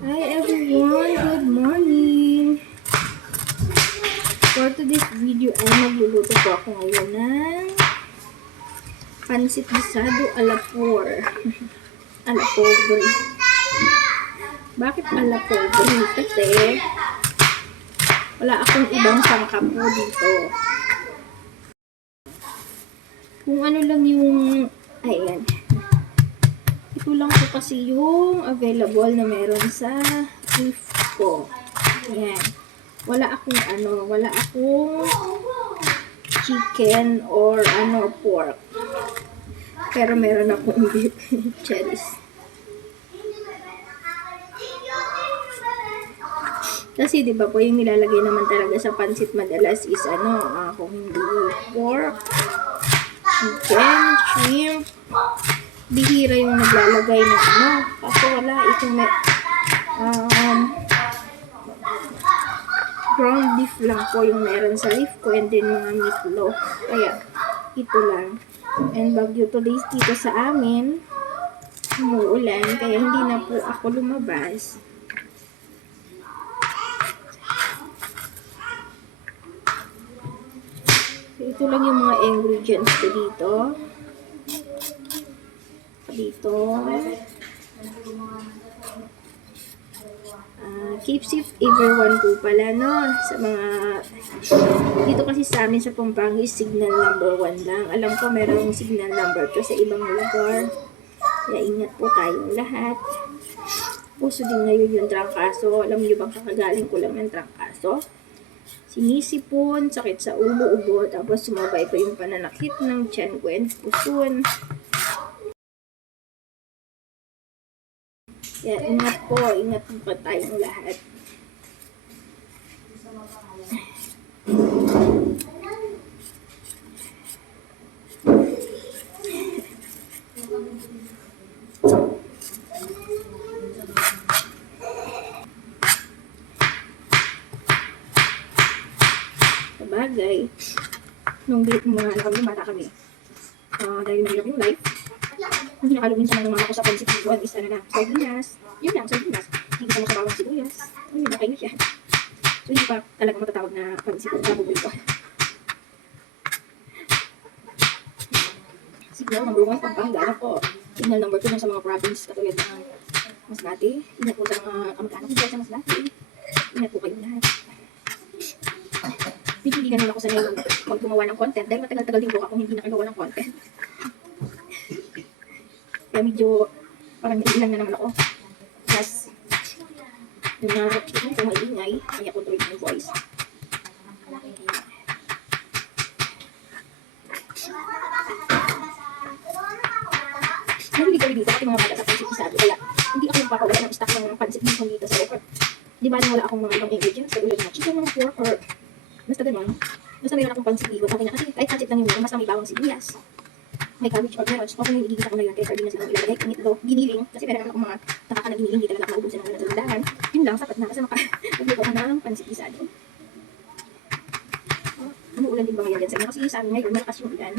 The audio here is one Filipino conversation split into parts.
Hi everyone, good morning! For today's video ay magluluto po ako ngayon ng pansit gisado a la pobre. A la pobre. Bakit a la pobre? Kasi wala akong ibang sangkap po dito. Kung ano lang yung, ayan. Ito lang po kasi yung available na meron sa leaf ko. Ayan. Wala akong chicken or pork. Pero meron akong beef cherries. Kasi 'di ba po yung nilalagay naman talaga sa pansit madalas is kung hindi pork, chicken, shrimp, bihira yung naglalagay ng Kaso wala itong ground beef lang po yung meron sa leaf ko and then mga meatloaf. Kaya ito lang. And bagyo today dito sa amin, umuulan, kaya hindi na po ako lumabas. So, ito lang yung mga ingredients ko dito. Keep safe everyone po pala, no? Sa mga dito kasi sa amin sa Pampanga is signal number 1 lang. Alam ko merong signal number 2 sa ibang lugar. Kaya ingat po tayong lahat. Puso din ngayon yung trangkaso. Alam niyo bang kakagaling ko lang ng trangkaso? Sinisipon, sakit sa ulo, ubo, tapos sumabay pa yung pananakit ng tiyan ko and puson. Kaya ingat po pa tayong lahat. Sabagay, nung mga bata kami, dahil mahirap yung life, hindi nakalugin sa mga ko sa pansit buwan is sardinas. Yun lang, sardinas. Hindi mo sa bawang sibuyas. Yun, okay na siya. So, hindi pa talaga matatawag na pansit sa buboy ko. Signal number 1, Pampanga na po. Signal number 2 sa mga province katulad ng Masbate. Ingat po sa mga kamag-anak ko sa Masbate. Ingat po kayong lahat. Medyo hindi ganun ako sanay pag gumawa ng content dahil matagal-tagal din po akong hindi nakagawa ng content. Kaya medyo parang naiilang na naman ako. Plus, yung nakakita ko maingay, kaya control yung voice. Mahilig kami dito kasi mga bata sa pansit gisado. Kaya hindi ako nagpapawala ng stock ng pansit dito sa offer. Di ba wala akong mga ibang ingredients katulad ng chicken, ng pork, or basta ganun. Basta mayroon akong pansit dito. Okay na kasi kahit pansit lang yung basta may bawang sibuyas. May cabbage or carrots. Okay na yung igigita ko na yun. Kaya sardinas lang ilalagay. Kanito, giniling. Kasi meron akong mga takaka na giniling. Hindi talaga nakaubusan ng sa tindahan. Yun lang, sapat na. Kasi makapagluto ko ng pansit gisado. Umuulan din ba ngayon dyan sa inyo? Kasi sa amin ngayon, malakas yung ulan.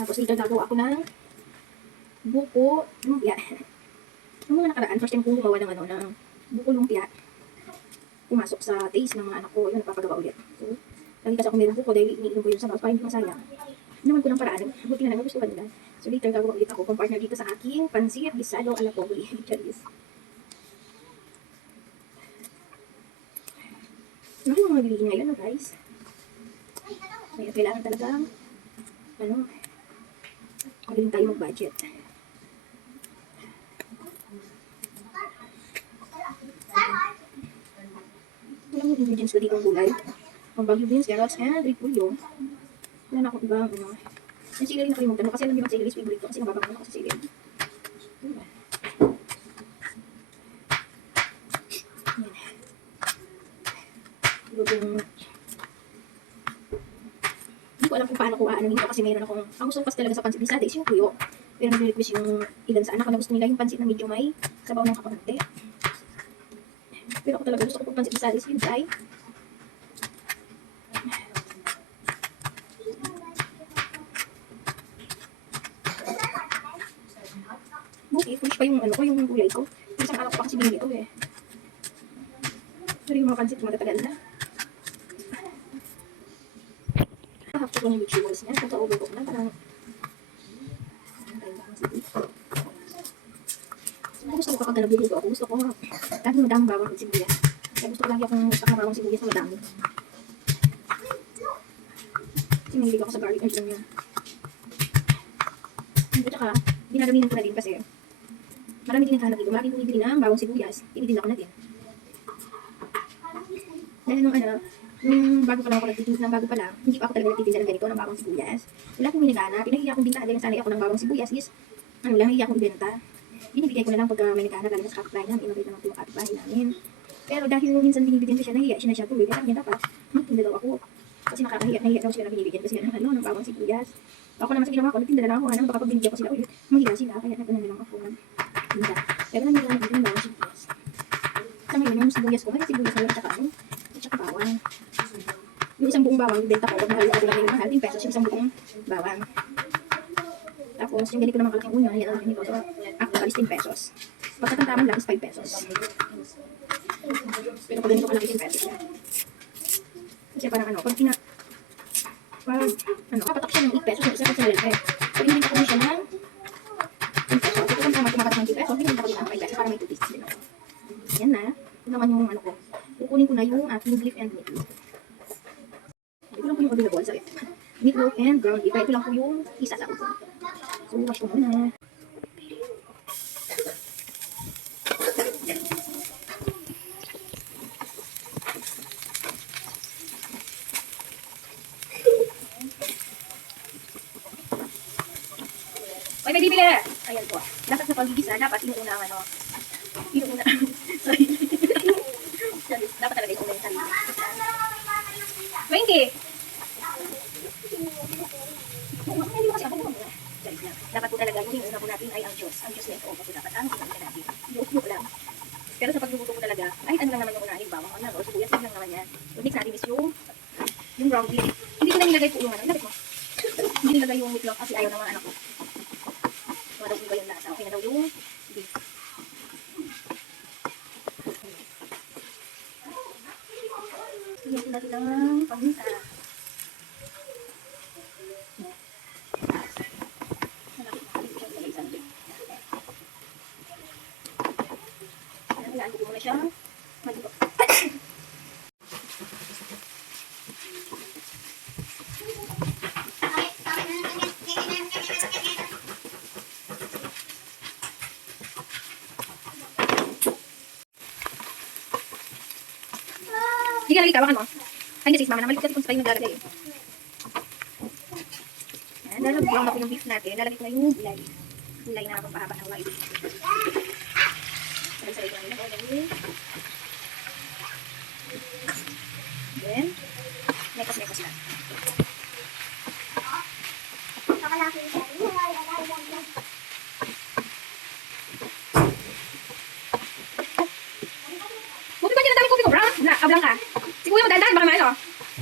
Tapos dito gagawa ako ng buko lumpia. Yung mga nakaraan, first time kong gumawa ng ng buko lumpia. Pumasok sa taste ng mga anak ko. Yun, napapagawa ulit. So, lagi kasi ako meron buko dahil iniinom ko yun sa baos para hindi masayang. Naman ko ng paraan. Buti na lang magustuhan nila. So later gagawa ulit ako kung partner dito sa aking pansit gisado a la pobre. Charis. Ano yung mga bilihin ngayon, guys? Kaya kailangan talagang magaling tayo mag-budget. Alam yung ingredients ko dito ng gulay. Ang bagyo beans, carrots, and repolyo. Wala na akong ibang yung celery nakalimutan mo. Kasi alam niyo ba celery is favorite ko. Kasi nababangan ako sa celery. Diba? Hindi ko alam kung paano ko aanuhin ito kasi mayroon akong ang gusto ko kasi talaga sa pansit gisado is yung tuyo. Pero nag-request yung ilan sa anak ko na gusto nila yung pansit na medyo may sabaw ng kapatante. Pero ako talaga gusto ko pag pansit gisado is yung dry. Okay, push pa yung ano ko, yung gulay ko. Isang araw ko pa kasi binili ito eh. Pero yung mga pansit ko matatagal na. Hapto ko yung vegetables niya. Kung sa-overcook na, parang gusto ko kapag nagluluto ako, gusto ko lagi madaming bawang at sibuyas. Kaya gusto ko lagi akong stock na bawang sibuyas na madami. Kasi mahilig ako sa garlic and onion. At saka, dinadamihan ko na din kasi marami din naghanap dito. Maraming bumibili na bawang sibuyas. Ibibili ako na din. Dahil nung bago pa lang ako nagtitinda ng bago pa lang, hindi pa ako talaga nagtitinda ng ganito ng bawang sibuyas. Wala akong minagana. Pinahiya akong bintahan dahil sanay ako ng bawang sibuyas is nahiya akong ibenta. Binibigay ko na lang pagka may nagana lalo na sa kapitbahay namin. Inabit naman po yung kapitbahay namin. Pero dahil minsan binibigyan ko siya, nahiya siya na siya tuloy. Kaya sabi niya dapat magtinda daw ako. Kasi nahiya daw siya na binibigyan kasi ng bawang sibuyas. Ako naman sa ginawa ko, nagtinda na lang ako. Baka pag binigyan ko sila ulit, mahiya sila. Kaya nagtinda na lang ako ng tinda. Pero nandiyan lang ng bawang sibuyas. Sa ngayon, yung sibuyas ko, may sibuyas na yun at saka bawang. Yung isang buong bawang, benta ko, pag mahal ako lang yung mahal, 10 pesos yung isang buong bawang. Tapos, yung ganito naman kalaking unyo, yan ang ganito. So, actually, 10 pesos. Pagkatantaman lang is 5 pesos. Pero pag ganito kalaki 10 pesos yan. Kasi parang kapatak siya ng 8 pesos, yung isa kasi malaki. So, binibenta ko din siya ng 10 pesos. So, kung tama kumapatak ng 10 pesos, binibenta ko din ng 5 pesos para may 2 pieces din ako. Yan na. Ito naman yung ko. Kukunin ko na yung ating beef and meatloaf. Ito lang po yung available sa meatloaf and ground beef. Ito lang po yung isa sa uso. So, wash ko muna. Oy, may bibili! Ayan po. Dapat sa pagigisa, dapat inuuna ang sorry. Dapat talaga inuuna yung sarili. 20! Dapat po talaga, yung inuuna po natin ay ang Diyos. Ang Diyos na ito, po dapat ang inuuna natin. Iuupo lang. Pero sa pagluluto po talaga, kahit ano lang naman yung unahin, bawang o sibuyas, lang naman yan. So, next natin is yung ground beef. Hindi ko na nilagay po yung ilapit mo. Hindi nilagay yung meatloaf kasi ayaw ng mga anak ko. Daw po ba yung lasa? Okay na daw yung beef. Tignan po natin ang paminta. Nahilaan ko muna siya. Mag-ibok. Hindi ka nalikawakan mo. Ay, hindi sis, mama. Namalit kasi kung sa kayo naglalagay eh. Yan, lalagyan ako yung beef natin. Lalagay ko na yung gulay. Gulay na akong pahaba ng white. Saray ko na nila. Then, mekos-mekos lang. Buti ba dyan ang daming kopi ko, bro? Ablang ka. Si kuya mo, dahan-dahan, baka maano.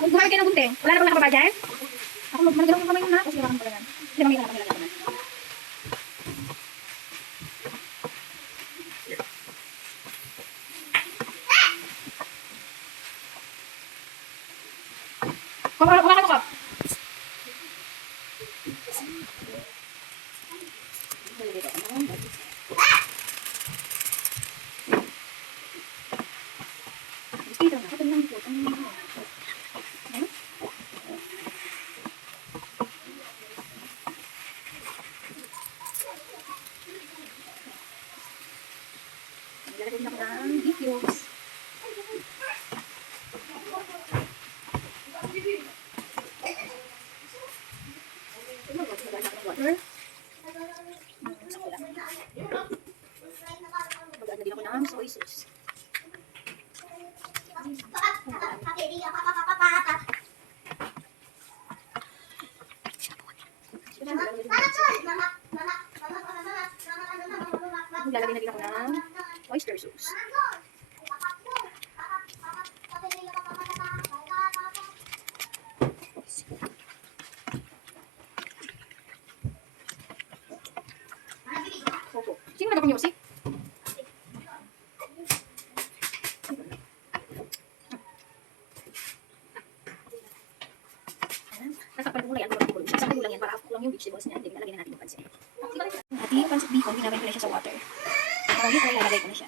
Kung gumamit kayo ng gunting, wala na bang nakababa dyan? Ako mag-galaw ng kamay mo na. Kasi wala kang pala yan. Hindi naman yung nakapaglalagay ko na. Kumakan ko. Lalagay na ko ng beef cubes. Water. Sakto lang. Mag-add na din ako ng soy sauce. Lalagay na din ako ng oyster sauce. Sino nagpa-music? Nasakpan ko muna yan. Sasakpan ko lang yan para ako lang yung vegetables niya. Hindi nalagyan na natin yung pansit. At yung pansit bihon, ginagay ko na siya sa water. Para dito, ilalagay ko na siya.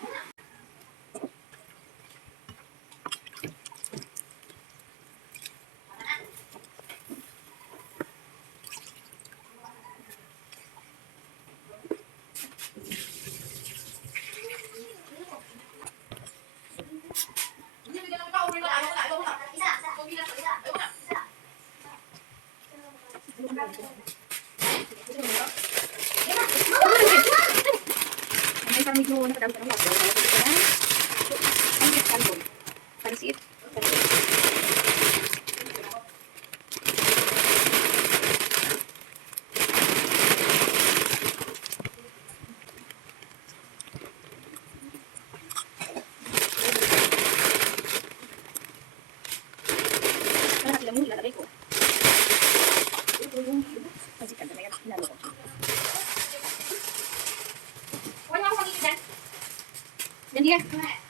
Ay, parang medyo nakadami ka ng water. Pansit kalbon. Pansit. Kalahati lang yung ilalagay ko. Ito yung pansit kalbon na yan. Hinalo ko. Wala ako makikita. Yan here.